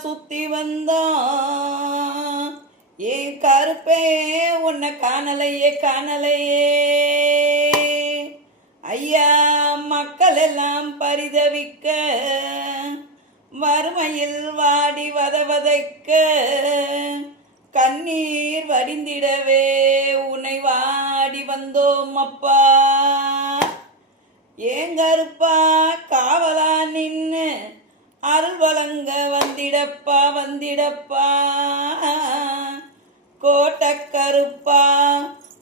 சுத்தி வந்தோம் ஏ கருப்பே உன்னை காணலையே காணலையே. ஐயா மக்கள் எல்லாம் பரிதவிக்க வறுமையில் வாடி வதவதைக்க கண்ணீர் வடிந்திடவே உன்னை வாடி வந்தோம் அப்பா. ஏங்கருப்பா காவலா கோலங்க வந்திடப்பா வந்திடப்பா. கோட்டக்கருப்பா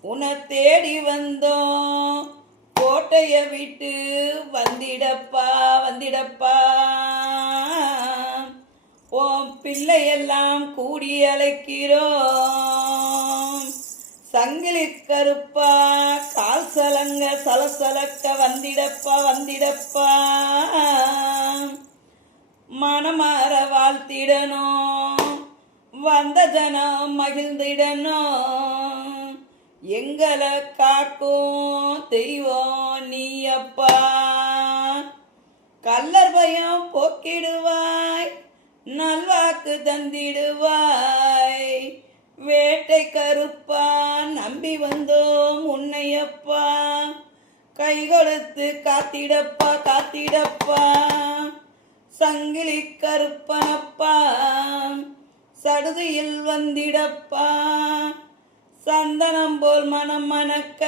உன்னை தேடி வந்தோம். கோட்டைய விட்டு வந்திடப்பா வந்திடப்பா. ஓம் பிள்ளையெல்லாம் கூடி அழைக்கிறோம். சங்கிலி கருப்பா கால் சலங்க சலசலக்க வந்திடப்பா வந்திடப்பா. மனமாற வாழ்த்திடணும். வந்த ஜனம் மகிழ்ந்திடணும். எங்களை காக்கும் தெய்வம் நீ அப்பா. கல்லர் பயம் போக்கிடுவாய் நல்வாக்கு தந்திடுவாய். வேட்டை கருப்பா நம்பி வந்தோம் உன்னையப்பா கை கொடுத்து காத்திடப்பா காத்திடப்பா. சங்கிலி கருப்பனப்பா. சடுதியில் வந்திடப்பா. சந்தனம் போல் மனம் மணக்க.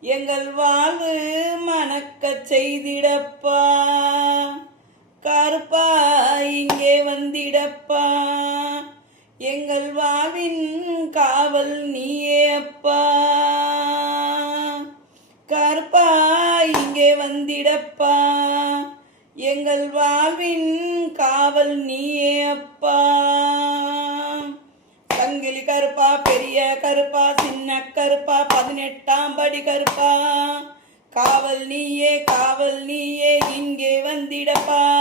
எங்கள் வாழ்வு மணக்க செய்திடப்பா. கருப்பா இங்கே வந்திடப்பா. எங்கள் வாழ்வின் காவல் நீயே அப்பா. கருப்பா இங்கே வந்திடப்பா. எங்கள் வாழ்வின் காவல் நீயே அப்பா. சங்கிலி கருப்பா பெரிய கருப்பா சின்ன கருப்பா பதினெட்டாம் படி கருப்பா. காவல் நீயே காவல் நீயே இங்கே வந்திடப்பா.